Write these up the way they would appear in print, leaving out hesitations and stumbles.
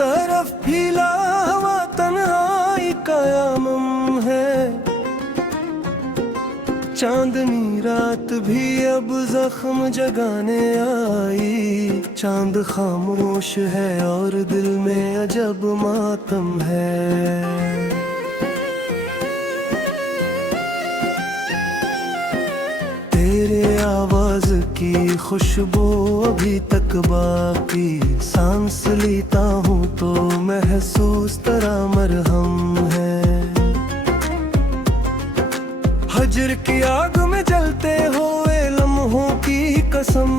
तरफ फैला हुआ तन्हाई कयामम है। चांदनी रात भी अब जख्म जगाने आई। चांद खामोश है और दिल में अजब मातम है। तेरे आवाज की खुशबू अभी तक बाकी। सांस लेता हूँ तो महसूस तेरा मरहम है। हजर की आग में जलते हुए लम्हों की कसम।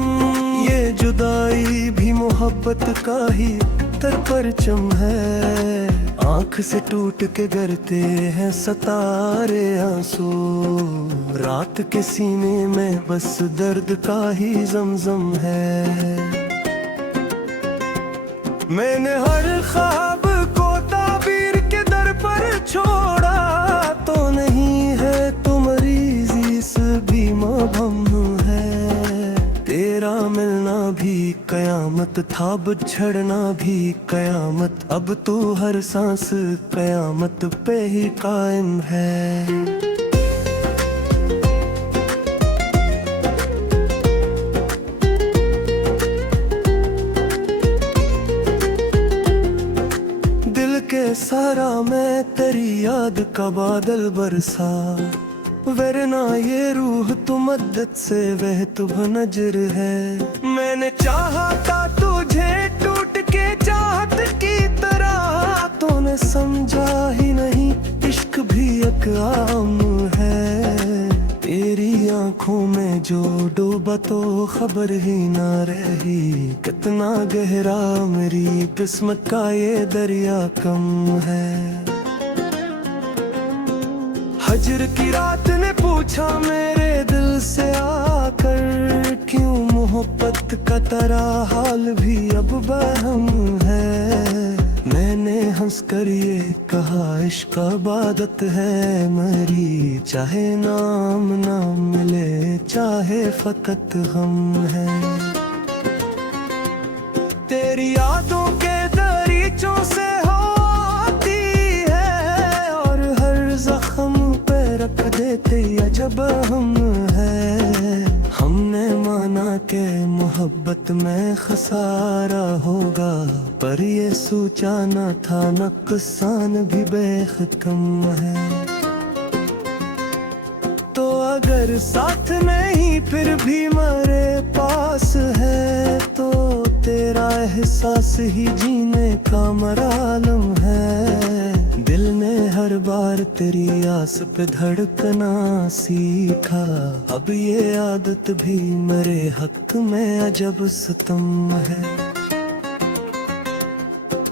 ये जुदाई भी मोहब्बत का ही तर परचम है। आँख से टूट के गिरते हैं सतारे आंसू। रात के सीने में बस दर्द का ही जमजम है। मैंने हर ख्वाब को ताबीर के दर पर छोड़ा तो नहीं है तुम्हारी इस भी मबहम है। तेरा मिलना भी कयामत था, बिछड़ना भी कयामत। अब तू हर सांस कयामत पे ही कायम है। दिल के सारा मैं तेरी याद का बादल बरसा। वरना ये रूह तू मद्दत से वह तुभ नजर है। मैंने चाहा था तुझे टूट के चाहत की तरह। तूने समझा ही नहीं इश्क भी एक आम है। तेरी आंखों में जो डूबा तो खबर ही ना रही। कितना गहरा मेरी किस्मत का ये दरिया कम है। हजर की रात ने पूछा मेरे दिल से आकर। क्यों मोहब्बत का तेरा हाल भी अब बहम है। मैंने हंस कर ये कहा इश्क इबादत है मेरी। चाहे नाम ना मिले चाहे फकत हम है। तेरी यादों के दरीचों से होती है और हर जख्म रख देते अजब हम है। हमने माना के मोहब्बत में खसारा होगा, पर ये सोचा न था नुकसान भी बेखकम है। तो अगर साथ नहीं फिर भी मेरे पास है तो तेरा एहसास ही जीने का मरालम है। दिल ने हर बार तेरी आस पे धड़कना सीखा। अब ये आदत भी मेरे हक में अजब सितम है।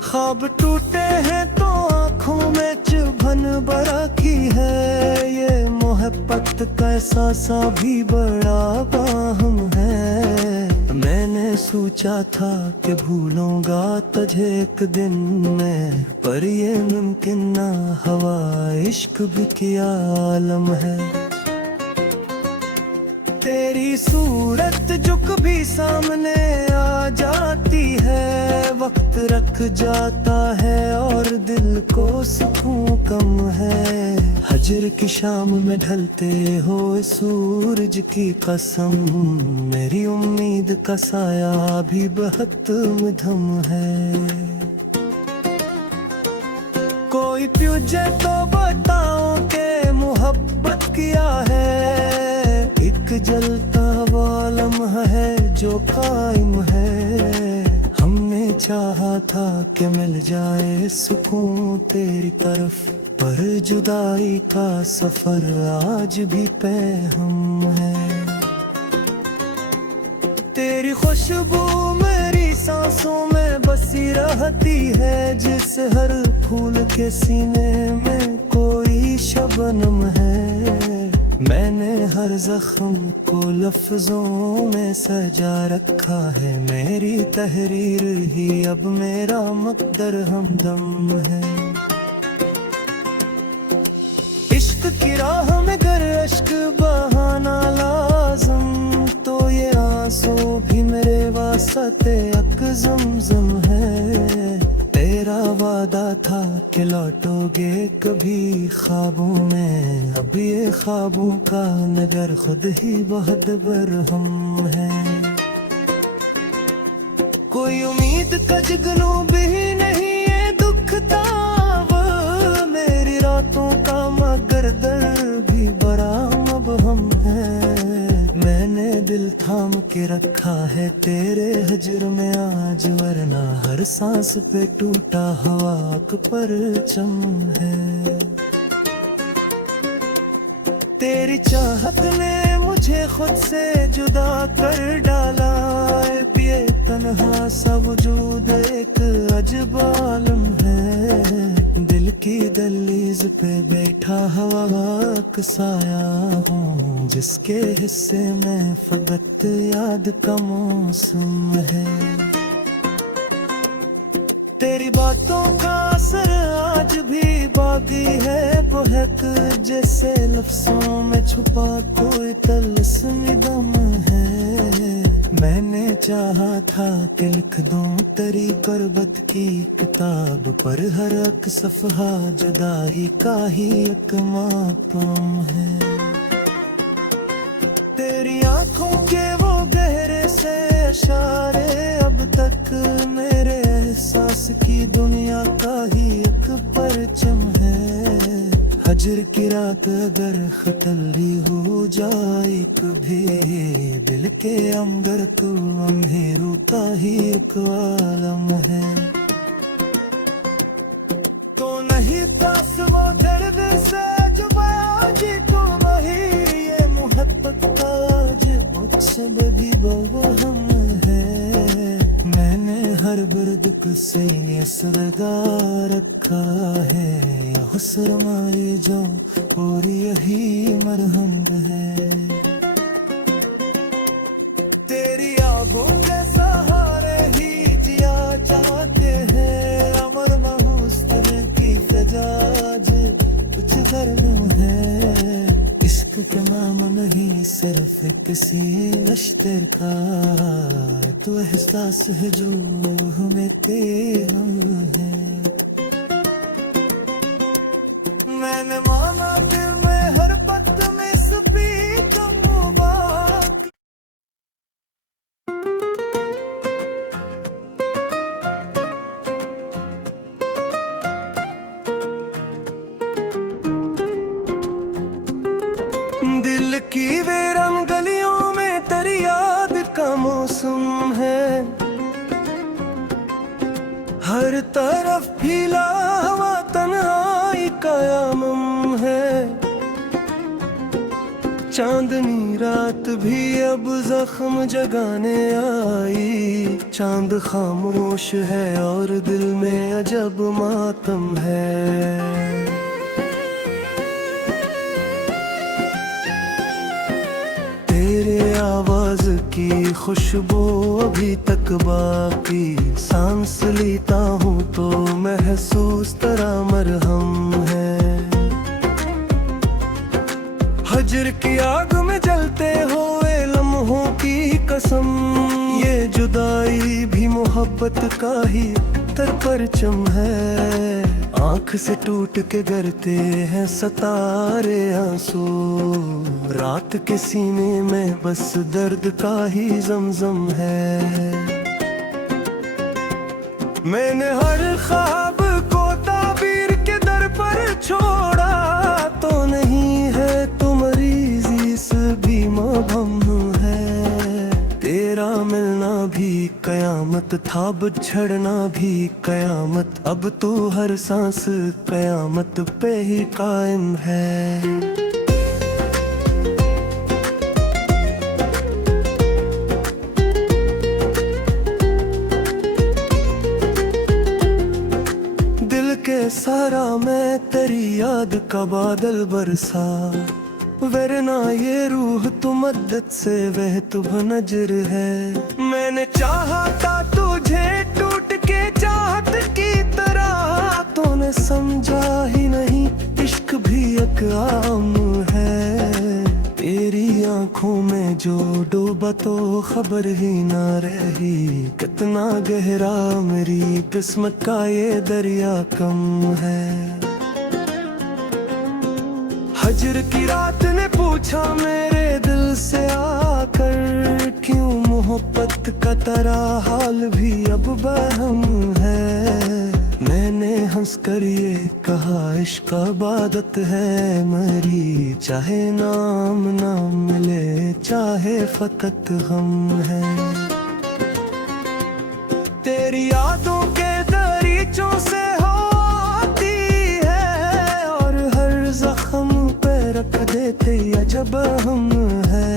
ख्वाब टूटे हैं तो आँखों में चुभन बरकी है। ये मोहब्बत का एहसासा भी बड़ा बाहम है। मैंने सोचा था कि भूलूंगा तुझे एक दिन में, पर ये मुमकिन ना हवा इश्क भी क्या आलम है। तेरी सूरत जो कभी सामने आ जाती है, वक्त रख जाता है और दिल को सुकून कम है। हजर की शाम में ढलते हो सूरज की कसम, मेरी उम्मीद का साया भी बहुत मध्यम है। कोई पूछे तो बताओ के मोहब्बत किया है। एक जलता हुआ लम्हा है जो कायम है। हमने चाहा था कि मिल जाए सुकून तेरी तरफ, पर जुदाई का सफर आज भी पैहम है। तेरी खुशबू मेरी सांसों में बसी रहती है, जिस हर फूल के सीने में कोई शबनम है। मैंने हर जख्म को लफ्जों में सजा रखा है, मेरी तहरीर ही अब मेरा मकदर हमदम है। इश्क की राह में गर अश्क बहाना लाज़म, तो ये आंसू भी मेरे वास्ते अक ज़मज़म है। तेरा वादा था कि लौटोगे कभी ख्वाबों में, अब ये ख्वाबों का नगर खुद ही बहुत बरहम है। कोई उम्मीद का जुगनू भी नहीं ये दुखता वो, मेरी रातों का मगर दर्द भी बड़ा मबहम है। मैंने दिल थाम के रखा है तेरे हजर में आज, वरना हर सांस पे टूटा हवा पर परचम है। तेरी चाहत ने मुझे खुद से जुदा कर डाला, ये तन्हा सा वजूद एक अजब आलम है। दिल की दहलीज पे बैठा हवा का साया हूँ, जिसके हिस्से में फकत याद का मौसम है। तेरी बातों का असर आज भी बाकी है बहक, जैसे लफ्जों में छुपा कोई तलस्मी दम है। मैंने चाहा था कि लिख दूं तेरी गुर्बत की किताब पर, हर एक सफ़हा जुदाई का ही एक मातम है। तेरी आंखों के वो गहरे से इशारे अब तक मेरे एहसास की दुनिया का ही एक परचम है। हजर की रात अगर खतली हो जाए कभी, दिल के अंदर तो अंधेरों का ही एक आलम है। तो नहीं पास वो दर्द से जो आज तो वही, ये मोहब्बत का आज मुझसे भी बवहम है। मैंने हर बिर्द को से ये सलगा रखा है, सरमाए जाओ और यही मरहम है। तेरी आगों के सहारे ही जिया चाहते हैं, अमर महूस तरह की फजाज कुछ करना है। इश्क का नाम नहीं सिर्फ किसी लश्कर का, तो एहसास है जो हमें बेहम है। मैंने माना दिल में हर पत में सभी तुम बात। दिल की वीरान गलियों में तेरी याद का मौसम है, हर तरफ फैला हवा तन्हाई कयामम है। चांदनी रात भी अब जख्म जगाने आई, चांद खामोश है और दिल में अजब मातम है। तेरे आवाज की खुशबू अभी तक बाकी, सांस लेता हूँ तो महसूस तेरा मरहम है। हजर की आग में जलते हुए लम्हों की कसम, ये जुदाई भी मोहब्बत का ही तर परचम है। आँख से टूट के गिरते हैं सतारे आंसू, रात के सीने में बस दर्द का ही जमजम है। मैंने हर ख्वाब को ताबीर के दर पर छोड़ा, तो नहीं है तुम्हारी से भी मबहम है। तेरा मिलना भी कयामत था, बिछड़ना भी कयामत, अब तो हर सांस कयामत पे ही कायम है। सारा मैं तेरी याद का बादल बरसा, वरना ये रूह तो मद्दत से वह तुम नजर है। मैंने चाहा था तुझे टूट के चाहत की तरह, तूने समझा ही नहीं इश्क भी एक आम है। तेरी आंखों में जो डूबा तो खबर ही ना रही। कितना गहरा मेरी किस्मत का ये दरिया कम है। हजर की रात ने पूछा मेरे दिल से आकर, क्यों मोहब्बत का तेरा हाल भी अब बहम है। मैंने हंस कर ये कहा इश्क इबादत है मरी, चाहे नाम ना मिले चाहे फकत हम है। तेरी यादों के दरीचों से होती है, और हर जख्म पे रख देते अजब हम है।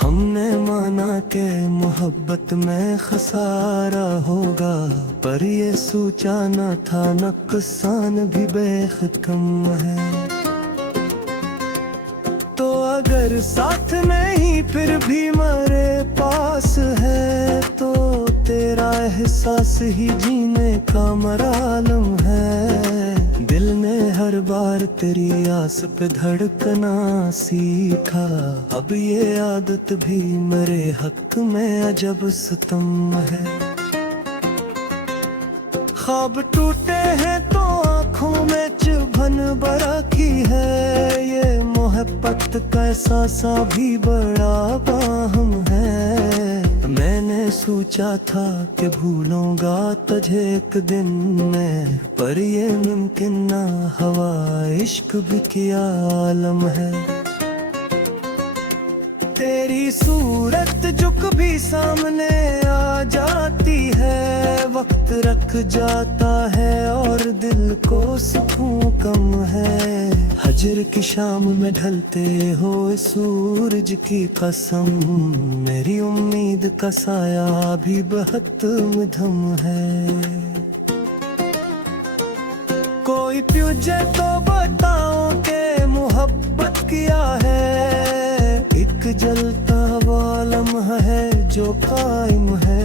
हमने माना के मोहब्बत में खसारा होगा, पर ये सोचा न था नुकसान भी बेहद कम है। तो अगर साथ नहीं फिर भी मेरे पास है, तो तेरा एहसास ही जीने का मरालम है। दिल ने हर बार तेरी आस पे धड़कना सीखा, अब ये आदत भी मेरे हक में अजब सितम है। ख्वाब टूटे हैं तो आँखों में चुभन बड़ा की है, ये मोहब्बत का एहसासा भी बड़ा बाहम है। मैंने सोचा था कि भूलूंगा तुझे एक दिन में, पर ये मुमकिन ना हवा इश्क भी किया आलम है। तेरी सूरत जो कभी सामने आ जाती है, वक्त रख जाता है और दिल को सुकून कम है। हजर की शाम में ढलते हो सूरज की कसम, मेरी उम्मीद का साया भी बहुत मध्यम है। कोई पूछे तो बताओ के मोहब्बत किया है, एक जलता हुआ लम्हा है जो कायम है।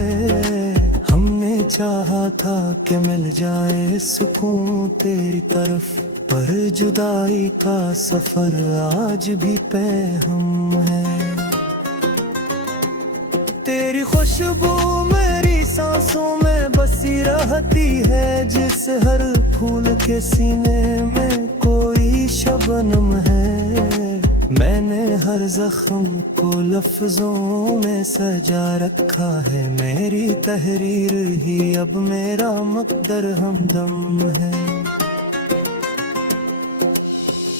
हमने चाहा था कि मिल जाए सुकून तेरी तरफ, पर जुदाई का सफर आज भी पैहम है। तेरी खुशबू मेरी सांसों में बसी रहती है, जिस हर फूल के सीने में कोई शबनम है। मैंने हर जख्म को लफ्जों में सजा रखा है, मेरी तहरीर ही अब मेरा मकदर हमदम है।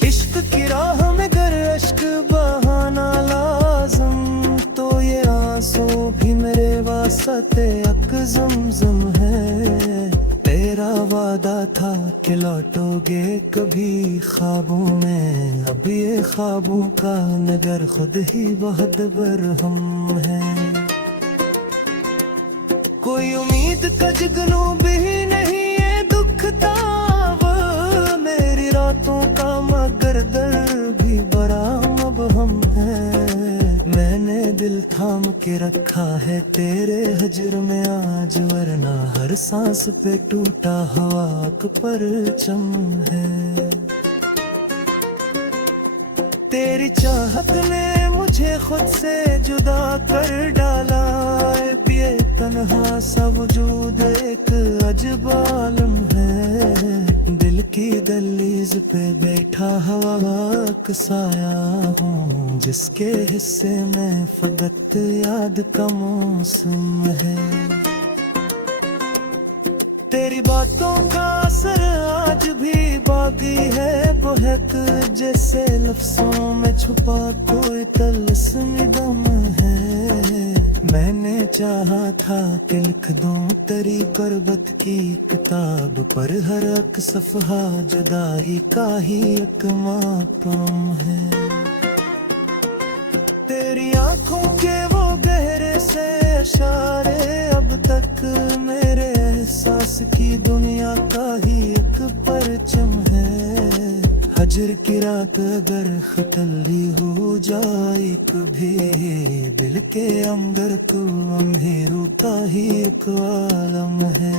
इश्क की राह में गर अश्क बहाना लाज़म, तो ये आंसू भी मेरे वास्ते अक ज़मज़म है। तेरा वादा था कि लौटोगे कभी ख्वाबों में, अब ये ख्वाबों का नगर खुद ही बहुत बरहम है। कोई उम्मीद का जुगनू भी नहीं ये दुखता वो, मेरी रातों का मगर दर्द भी बड़ा मबहम है। मैंने दिल थाम के रखा है तेरे हजर में आज, वरना हर सांस पे टूटा हवा पर चम है। तेरी चाहत ने मुझे खुद से जुदा कर डाला, ये तन्हा सा वजूद एक अजब आलम है। दिल की दहलीज पे बैठा हवा का साया हूँ, जिसके हिस्से में फकत याद का मौसम है। तेरी बातों का असर आज भी बाकी है, बहक जैसे लफ्जों में छुपा कोई तलस्मी दम है। मैंने चाहा था कि लिख दूं तेरी पर्वत की किताब, पर हर एक सफहा जुदाई का ही एक मातम है। तेरी आंखों के वो गहरे से इशारे अब तक मेरे एहसास की दुनिया का ही एक परचम है। हजर की रात अगर खतली हो जाए कभी, दिल के अंदर तो अंधेरों का ही एक आलम है।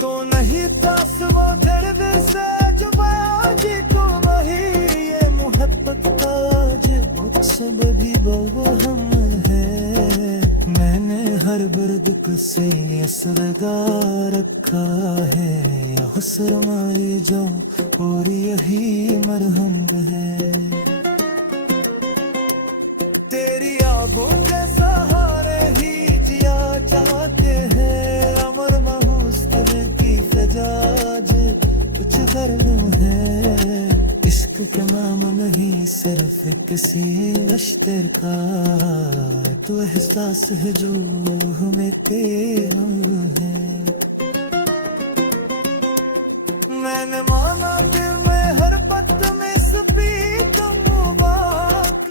तो नहीं पास वो दर्द से जो बाजी तो वही ये मोहब्बत अब वो हम है। मैंने हर बिर्द से असलगा रखा है, यह सरमाए जो और यही मरहम है। तेरी आंखों के सहारे ही जिया चाहते हैं, अमर महूस तरह की फजाज कुछ गर्म है। इश्क के नाम नहीं सिर्फ किसी लश्कर का, तो एहसास है जो हमें तेरा है। मैंने माना कि मैं हर पत में सभी कम बात।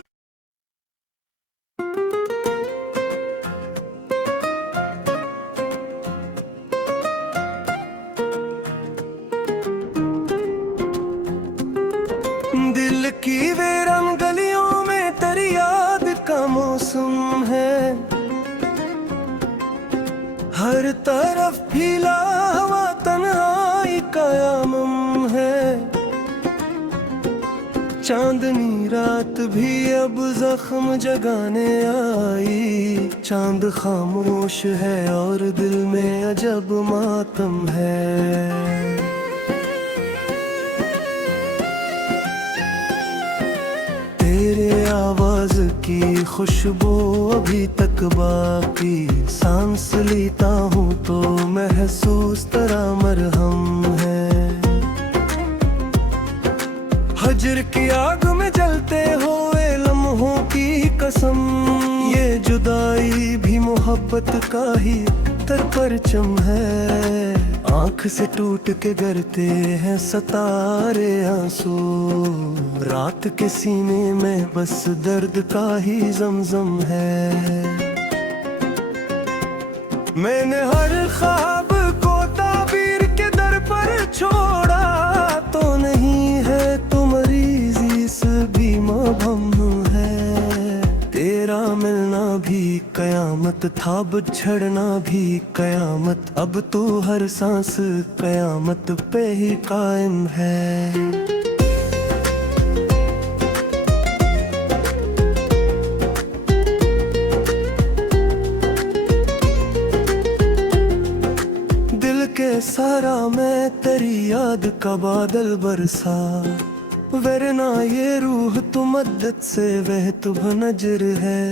दिल की वीरान गलियों में तेरी याद का मौसम है, हर तरफ फैला हुआ तन्हाई का आलम है। चांदनी रात भी अब जख्म जगाने आई, चांद खामोश है और दिल में अजब मातम है। तेरे आवाज की खुशबू अभी तक बाकी, सांस लेता हूँ तो महसूस तेरा मरहम है। हजर की आग में जलते हुए लम्हों की कसम, ये जुदाई भी मोहब्बत का ही तर परचम है। आँख से टूट के गिरते हैं सतारे आंसू, रात के सीने में बस दर्द का ही जमजम है। मैंने हर ख्वाब को ताबीर के दर पर छोड़ा, तो नहीं है तुम्हारी से भी मबहम है। तेरा मिलना भी कयामत था, बिछड़ना भी कयामत, अब तो हर सांस कयामत पे ही कायम है। सारा मैं तेरी याद का बादल बरसा, वरना ये रूह तो मद्दत से वह तुभ नजर है।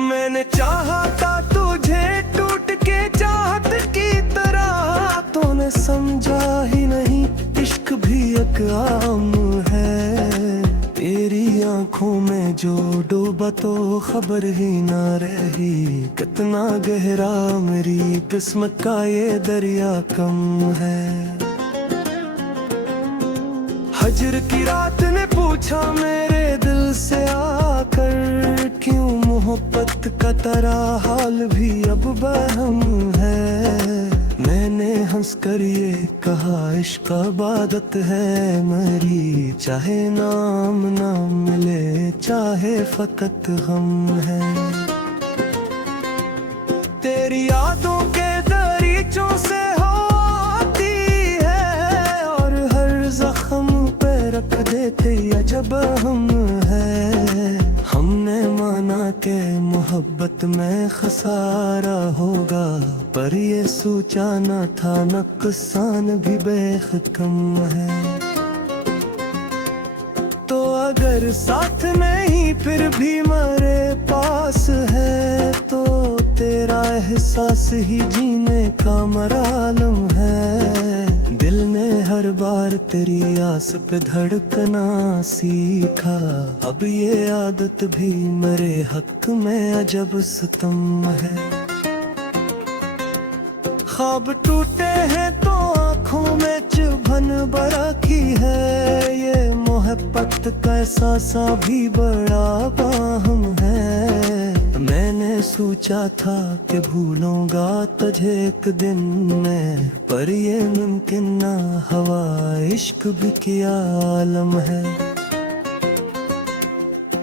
मैंने चाहा था तुझे टूट के चाहत की तरह, तूने समझा ही नहीं इश्क भी एक आम है। तेरी आंखों में जो डूबा तो खबर ही ना रही, कितना गहरा मेरी किस्मत का ये दरिया कम है। हजर की रात ने पूछा मेरे दिल से आकर, क्यों मोहब्बत का तेरा हाल भी अब बहम है। मैंने हंस कर ये कहा इश्क इबादत है मेरी, चाहे नाम ना मिले चाहे फकत हम है। तेरी यादों के दरीचों से होती है, और हर जख्म पे रख देते अजब हम है। हमने माना के मोहब्बत में खसारा होगा, पर ये सोचा न था नुकसान भी बेखकम है। तो अगर साथ नहीं फिर भी मेरे पास है, तो तेरा एहसास ही जीने का मरालम है। दिल ने हर बार तेरी आस पे धड़कना सीखा, अब ये आदत भी मेरे हक में अजब सितम है। ख्वाब टूटे हैं तो आँखों में चुभन बरखी है, ये मोहब्बत का एहसासा भी बड़ा बाहम है। मैंने सोचा था कि भूलूंगा तुझे एक दिन में, पर ये मुमकिन ना हवा इश्क भी क्या आलम है।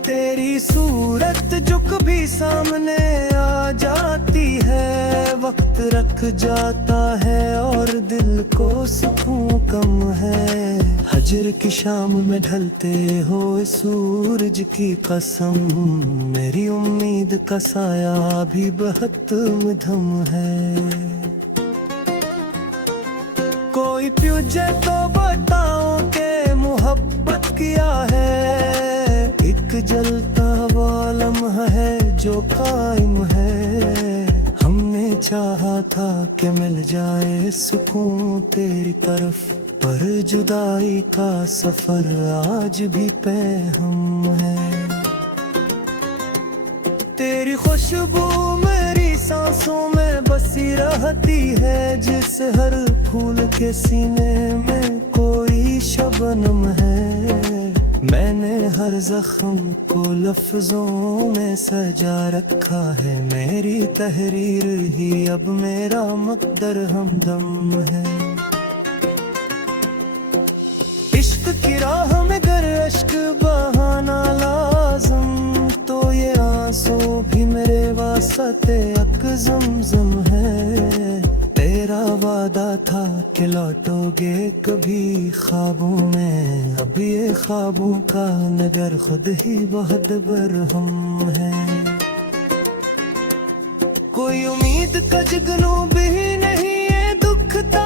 तेरी सूरत जो कभी सामने आ जाती है, वक्त थक जाता है और दिल को सुकून कम है। हजर की शाम में ढलते हो सूरज की कसम, मेरी उम्मीद का साया भी बहुत मध्यम है। कोई पूछे तो बताओ के मोहब्बत किया है, एक जलता हुआ लम्हा है जो कायम है। हमने चाहा था कि मिल जाए सुकून तेरी तरफ, पर जुदाई का सफर आज भी पैहम है। तेरी खुशबू मेरी सांसों में बसी रहती है, जिस हर फूल के सीने में कोई शबनम है। मैंने हर जख्म को लफ्जों में सजा रखा है, मेरी तहरीर ही अब मेरा मकदर हमदम है। इश्क की राह में गर अश्क बहाना लाज़म, तो ये आंसू भी मेरे वास्ते अक ज़मज़म है। तेरा वादा था कि लौटोगे कभी ख्वाबों में, अब ये ख्वाबों का नगर खुद ही बहुत बरहम है। कोई उम्मीद का जुगनू भी नहीं ये दुखता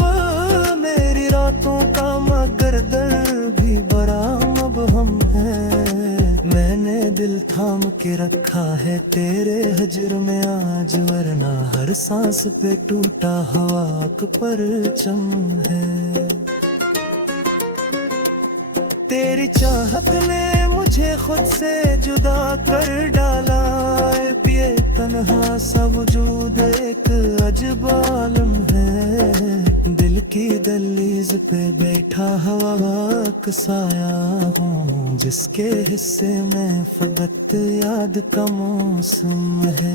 वो, मेरी रातों का मगर दर्द भी बड़ा मबहम है। मैंने दिल थाम के रखा है तेरे हजर में आज, वरना हर सांस पे टूटा हवा का परचम है। तेरी चाहत ने मुझे खुद से जुदा कर डाला, ये तन्हा सा वजूद एक अजब आलम है। दिल की दहलीज पे बैठा हवा का साया हूँ, जिसके हिस्से में फकत याद का मौसम है।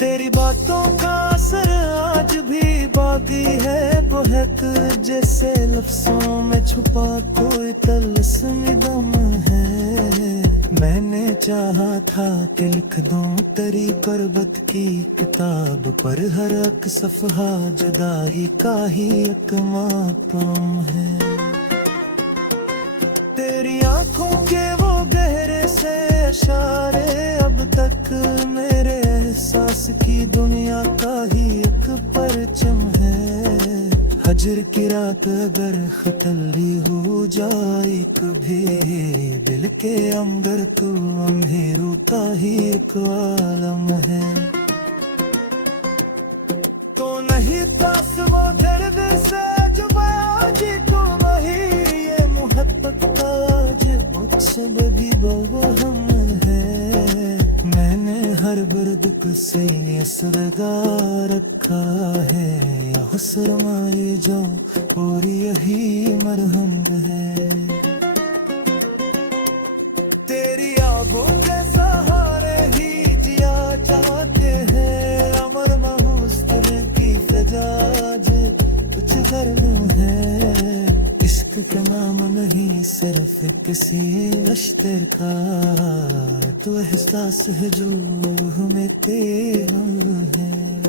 तेरी बातों का असर आज भी बाकी है, बहक जैसे लफ्जों में छुपा कोई तलस्मी दम है। मैंने चाहा था कि लिख दूं तेरी पर्वत की किताब, पर हर एक सफहा जुदाई का ही एक मातम है। तेरी आंखों के वो गहरे से इशारे अब तक मेरे एहसास की दुनिया का ही एक परचम है। हजर की रात अगर खतली हो जाए कभी, दिल के अंदर तो अंधेरों का ही एक आलम है। तो नहीं तास वो दर्द से जो आज तो वही, ये मोहब्बत का आज मुझसे भी बहम है। मैंने हर गर्द को से असरगा रखा है, यहाँ शर्माए जाओ और यही मरहम है। तेरी आंखों के सहारे ही जिया चाहते हैं, अमर महूस की सजाज कुछ करना है। इश्क का नाम नहीं सिर्फ किसी अश्तर का, तो एहसास है जो हमें तेरा है।